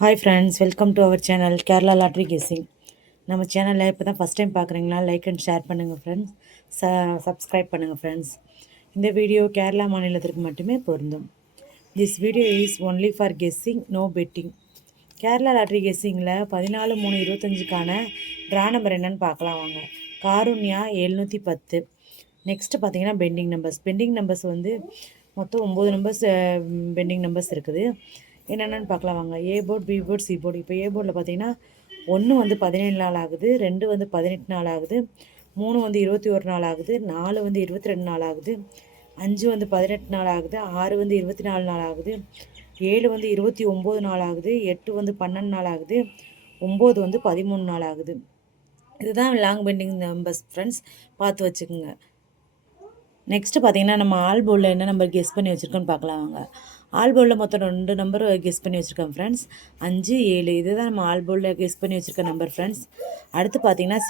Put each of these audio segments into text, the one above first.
Hi friends, welcome to our channel Kerala lottery guessing. நம்ம சேனலில் இப்போ தான் ஃபஸ்ட் டைம் பார்க்குறீங்களா, லைக் அண்ட் ஷேர் பண்ணுங்கள் ஃப்ரெண்ட்ஸ். சப்ஸ்கிரைப் பண்ணுங்கள் ஃப்ரெண்ட்ஸ். இந்த வீடியோ கேரளா மாநிலத்திற்கு மட்டுமே பொருந்தும். This video is only for guessing, no betting. Kerala lottery கெஸ்ஸிங்கில் 14/3/25க்கான ட்ரா நம்பர் என்னன்னு பார்க்கலாம் வாங்க. காருண்யா 710. நெக்ஸ்ட்டு பார்த்தீங்கன்னா பெண்டிங் நம்பர்ஸ் வந்து மொத்தம் 9 நம்பர்ஸ் பெண்டிங் நம்பர்ஸ் இருக்குது. என்னென்னு பார்க்கலாம் வாங்க. A board, B board, C board. இப்போ ஏ போர்டில் பார்த்தீங்கன்னா 1 வந்து 17 நாள் ஆகுது, 2 வந்து 18 நாள் ஆகுது, 3 வந்து 21 நாள் ஆகுது, 4 வந்து 22 நாள் ஆகுது, 5 வந்து 18 நாள் ஆகுது, 6 வந்து 24 நாள் ஆகுது, 7 வந்து 29 நாள் ஆகுது, 8 வந்து 12 நாள் ஆகுது, 9 வந்து 13 நாள் ஆகுது. இதுதான் லாங் பெண்டிங் நம்பர்ஸ் ஃப்ரெண்ட்ஸ், பார்த்து வச்சுக்கோங்க. நெக்ஸ்ட்டு பார்த்தீங்கன்னா நம்ம ஆல் போர்டில் என்ன நம்பர் கெஸ் பண்ணி வச்சுருக்கோன்னு பார்க்கலாம் வாங்க. ஆல் போர்டில் மொத்தம் 2 நம்பர் கெஸ் பண்ணி வச்சுருக்கோம் ஃப்ரெண்ட்ஸ். 5, 7 இதுதான் நம்ம ஆல் போர்டில் கெஸ் பண்ணி வச்சுருக்க நம்பர் ஃப்ரெண்ட்ஸ். அடுத்து பார்த்தீங்கன்னா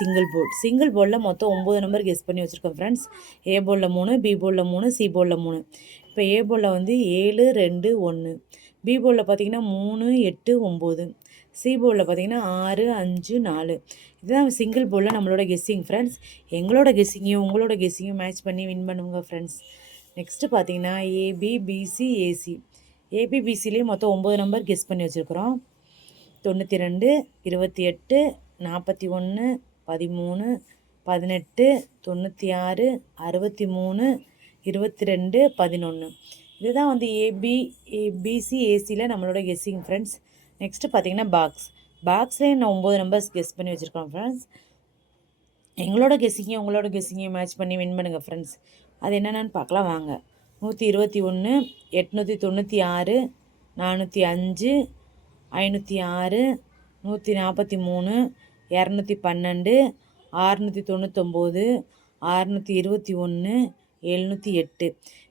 சிங்கிள் போர்டில் மொத்தம் 9 நம்பர் கெஸ் பண்ணி வச்சுருக்கோம் ஃப்ரெண்ட்ஸ். ஏ போர்டில் 3, பி போர்டில் 3, சி போர்டில் 3. இப்போ ஏ போர்டில் வந்து 7, 2, 1. பி போர்டில் பார்த்தீங்கன்னா 3, 8, 9. சி போர்டில் பார்த்தீங்கன்னா 6, 5, 4. இதுதான் சிங்கிள் போர்டில் நம்மளோட கெஸ்ஸிங் ஃப்ரெண்ட்ஸ். எங்களோட கெஸ்ஸிங்கையும் உங்களோட கெஸ்ஸிங்கையும் மேட்ச் பண்ணி வின் பண்ணுங்க ஃப்ரெண்ட்ஸ். நெக்ஸ்ட்டு பார்த்தீங்கன்னா ஏபி, பிசி, ஏசி. ஏபிபிசிலேயே மொத்தம் 9 நம்பர் கெஸ் பண்ணி வச்சுருக்குறோம். 92, 28, 41, 13, 18, 96, 63, 22, 11. இதுதான் வந்து பிசி, ஏசியில் நம்மளோட கெஸ்ஸிங் ஃப்ரெண்ட்ஸ். நெக்ஸ்ட்டு பார்த்தீங்கன்னா பாக்ஸ்லேயே நான் 9 நம்பர்ஸ் கெஸ் பண்ணி வச்சுருக்கோம் ஃப்ரெண்ட்ஸ். எங்களோட கெஸ்ஸிங்கையும் உங்களோட கெஸ்ஸிங்கையும் மேட்ச் பண்ணி வின் பண்ணுங்கள் ஃப்ரெண்ட்ஸ். அது என்னென்னு பார்க்கலாம் வாங்க. 121, 896, 405, 506, 143, 212, 699, 621, 708.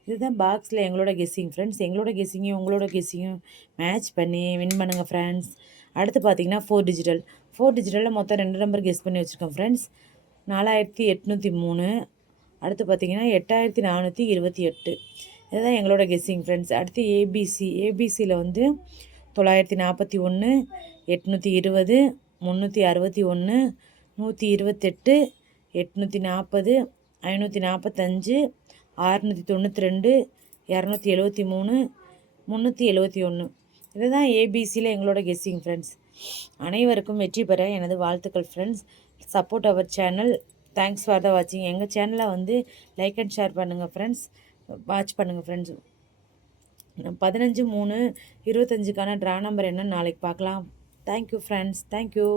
இதுதான் பாக்ஸில் எங்களோட கெஸ்ஸிங் ஃப்ரெண்ட்ஸ். எங்களோட கெஸ்ஸிங்கையும் உங்களோட கெஸ்ஸிங்கையும் மேட்ச் பண்ணி வின் பண்ணுங்கள் ஃப்ரெண்ட்ஸ். அடுத்து பார்த்தீங்கன்னா 4 டிஜிட்டலில் மொத்தம் 2 நம்பர் கெஸ் பண்ணி வச்சுருக்கோம் ஃப்ரெண்ட்ஸ். 4803. அடுத்து பார்த்தீங்கன்னா 8428. இதுதான் எங்களோட கெஸ்ஸிங் ஃப்ரெண்ட்ஸ். அடுத்து ஏபிசியில் வந்து 941, 820, 361, 128, 840, 545, 692, 273, 371. இதுதான் ஏபிசியில் எங்களோட கெஸ்ஸிங் ஃப்ரெண்ட்ஸ். அனைவருக்கும் வெற்றி பெற எனது வாழ்த்துக்கள் friends. Support our channel. Thanks for the வாட்சிங். எங்கள் சேனலை வந்து லைக் அண்ட் ஷேர் பண்ணுங்கள் ஃப்ரெண்ட்ஸ். வாட்ச் பண்ணுங்கள் ஃப்ரெண்ட்ஸ். 15/3/25க்கான ட்ரா நம்பர் என்னன்னு நாளைக்கு பார்க்கலாம். Thank you friends. தேங்க்யூ.